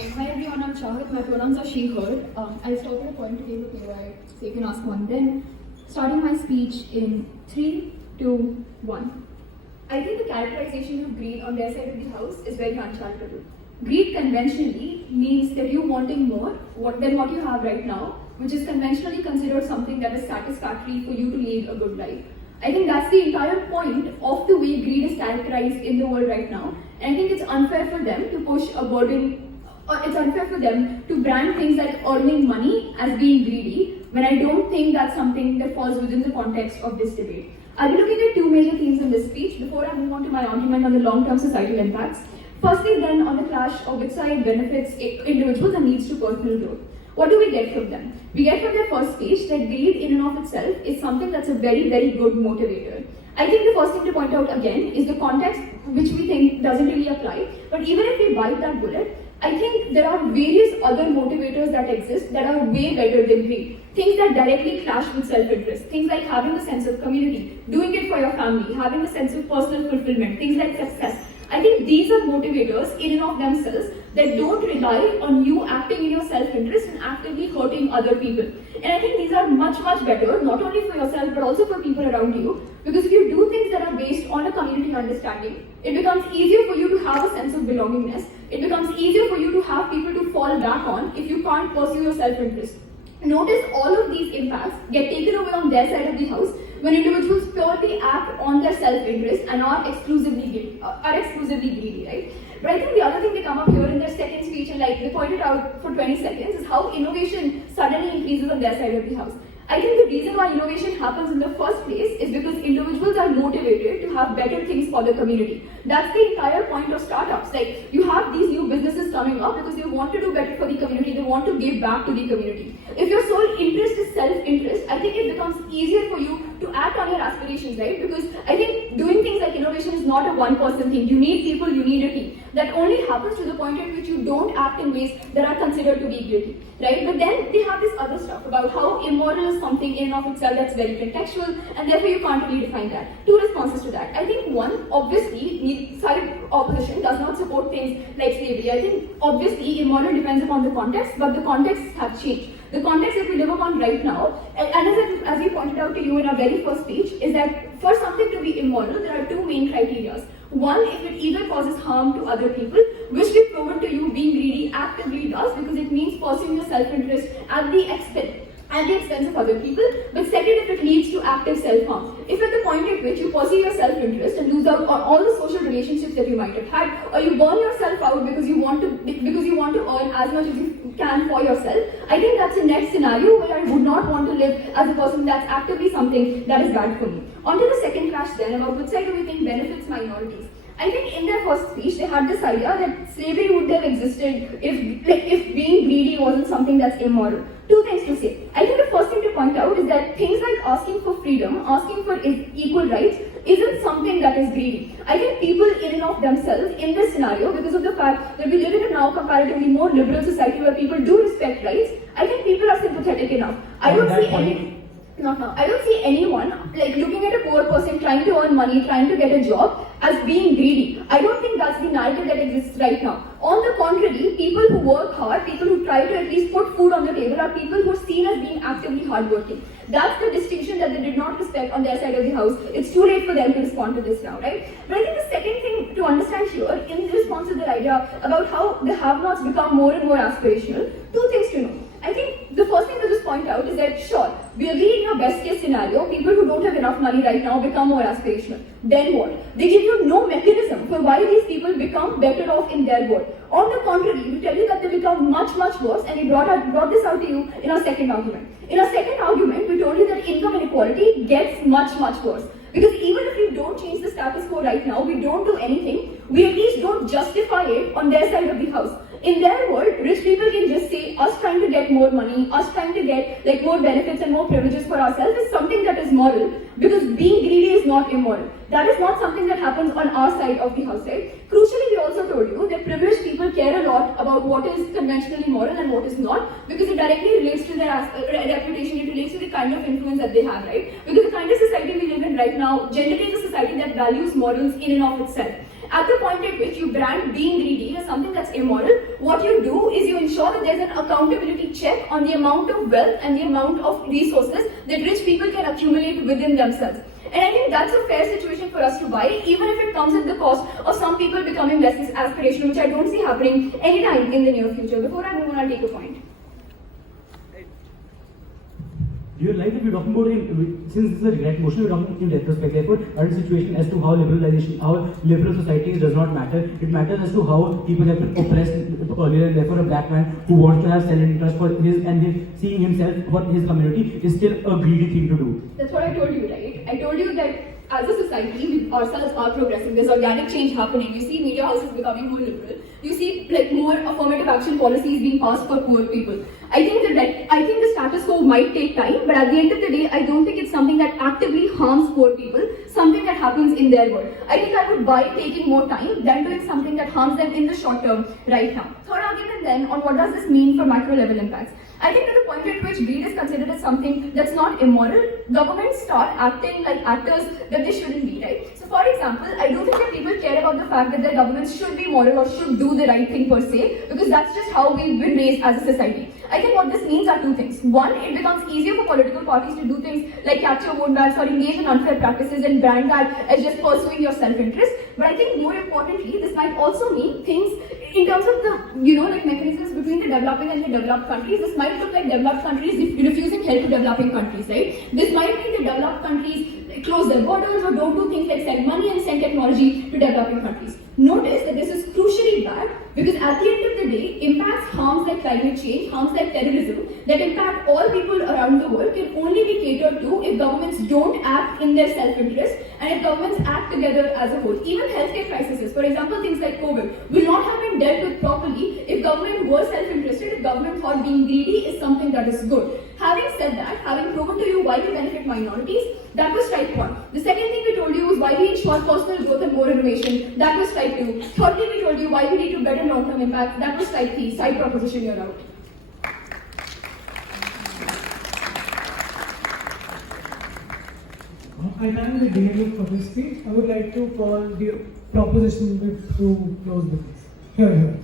Hi everyone, I'm Shahid. My pronouns are she, her. I'll start at a point to give a KY, so you can ask one then. Starting my speech in 3, 2, 1. I think the characterization of greed on their side of the house is very uncharitable. Greed conventionally means that you wanting more than what you have right now, which is conventionally considered something that is satisfactory for you to lead a good life. I think that's the entire point of the way greed is characterized in the world right now. And I think it's unfair for them to push a burden, or it's unfair for them to brand things like earning money as being greedy, when I don't think that's something that falls within the context of this debate. I'll be looking at two major themes in this speech before I move on to my argument on the long-term societal impacts. Firstly, then, on the clash of which side benefits individuals and leads to personal growth. What do we get from them? We get from their first speech that greed in and of itself is something that's a very, very good motivator. I think the first thing to point out again is the context which we think doesn't really apply, but even if we bite that bullet, I think there are various other motivators that exist that are way better than greed. Things that directly clash with self-interest. Things like having a sense of community, doing it for your family, having a sense of personal fulfillment, things like success. I think these are motivators in and of themselves that don't rely on you acting in your self-interest and actively hurting other people. And I think these are much, much better, not only for yourself but also for people around you. Because if you do things that are based on a community understanding, it becomes easier for you to have a sense of belongingness. It becomes easier for you to have people to fall back on if you can't pursue your self-interest. Notice all of these impacts get taken away on their side of the house when individuals purely act on their self-interest and are exclusively greedy, right? But I think the other thing they come up here in their second speech, and like they pointed out for 20 seconds, is how innovation suddenly increases on their side of the house. I think the reason why innovation happens in the first place is because individuals are motivated to have better things for the community. That's the entire point of startups. Like, you have these new businesses coming up because they want to do better for the community, they want to give back to the community. If your sole interest is self-interest, I think it becomes easier for you to act on your aspirations, right? Because I think doing things like innovation is not a one-person thing. You need people, you need a team. That only happens to the point at which you don't act in ways that are considered to be guilty, right? But then they have this other stuff about how immoral is something in and of itself that's very contextual, and therefore you can't really define that. Two responses to that. I think one, obviously, side opposition does not support things like slavery. I think obviously immoral depends upon the context, but the contexts have changed. The context that we live upon right now, and as we pointed out to you in our very first speech, is that for something to be immoral, there are two main criteria. One, if it either causes harm to other people, which we've proven to you being greedy actively does, because it means pursuing your self-interest at the expense of other people. But second, if it leads to active self-harm. If at the point at which you pursue your self-interest and lose out on all the social relationships that you might have had, or you burn yourself out because you want to earn as much as you can for yourself, I think that's a next scenario where I would not want to live as a person that's actively something that is bad for me. On to the second clash then, about which side do we think benefits minorities. I think in their first speech, they had this idea that slavery would have existed if being greedy wasn't something that's immoral. Two things to say. I think the first thing to point out is that things like asking for freedom, asking for equal rights, isn't something that is greedy. I think people in and of themselves, in this scenario, because of the fact that we live in a now comparatively more liberal society where people do respect rights, I think people are sympathetic enough. I don't see anyone like looking at a poor person trying to earn money, trying to get a job as being greedy. I don't think that's the narrative that exists right now. On the contrary, people who work hard, people who try to at least put food on the table, are people who are seen as being actively hardworking. That's the distinction that they did not respect on their side of the house. It's too late for them to respond to this now, right? But I think the second thing to understand here, in response to the idea about how the have-nots become more and more aspirational, two things to know. I think the first thing to just point out is that, sure, we agree in a best case scenario, people who don't have enough money right now become more aspirational. Then what? They give you no mechanism for why these people become better off in their world. On the contrary, we tell you that they become much, much worse, and we brought this out to you in our second argument. In our second argument, we told you that income inequality gets much, much worse. Because even if we don't change the status quo right now, we don't do anything, we at least don't justify it on their side of the house. In their world, rich people can just say, us trying to get more money, us trying to get like more benefits and more privileges for ourselves is something that is moral, because being greedy is not immoral. That is not something that happens on our side of the house, right? Crucially, we also told you that privileged people care a lot about what is conventionally moral and what is not, because it directly relates to their reputation, it relates to the kind of influence that they have, right? Because the kind of society we live in right now generally is a society that values morals in and of itself. at the point at which you brand being greedy as something that's immoral, what you do is you ensure that there's an accountability check on the amount of wealth and the amount of resources that rich people can accumulate within themselves. And I think that's a fair situation for us to buy, even if it comes at the cost of some people becoming less aspirational, which I don't see happening anytime in the near future. Before I move on, I'll take a point. Do you like that we're talking about since this is a regret motion, we're talking in retrospect. Therefore, our situation as to how liberal society does not matter. It matters as to how people have been oppressed earlier, and therefore a black man who wants to have self-interest for his and seeing himself for his community is still a greedy thing to do. That's what I told you, right? I told you that as a society, we ourselves are progressing. There's organic change happening. You see media houses becoming more liberal. You see more affirmative action policies being passed for poor people. I think the status quo might take time, but at the end of the day, I don't think it's something that actively harms poor people, something that happens in their world. I think I would buy taking more time than doing something that harms them in the short term right now. Third argument then on what does this mean for macro level impacts. I think at the point at which greed is considered as something that's not immoral, governments start acting like actors that they shouldn't be, right? So for example, I don't think that people care about the fact that their governments should be moral or should do the right thing per se, because that's just how we've been raised as a society. I think what this means are two things. One, it becomes easier for political parties to do things like capture vote banks or engage in unfair practices and brand that as just pursuing your self-interest. But I think more importantly, this might also mean things in terms of the, like mechanisms between the developing and the developed countries. This might look like developed countries refusing help to developing countries, right? This might mean the developed countries close their borders or don't do things like send money and send technology to developing countries. Notice that this is crucially bad because at the end of the day, impacts harms like climate change, harms like terrorism that impact all people around the world can only be catered to if governments don't act in their self-interest and if governments act together as a whole. Even healthcare crises, for example, things like COVID, will not have been dealt with properly if government were self-interested, if government thought being greedy is something that is good. Having said that, having proven to you why we benefit minorities, that was strike one. The second thing we told you was why we ensure personal growth and more innovation. That was strike two. Thirdly, we told you why we need to better long-term impact. That was strike three. Side proposition, you're out. I thank the delegate for this speech. I would like to call the proposition to close the case. Here.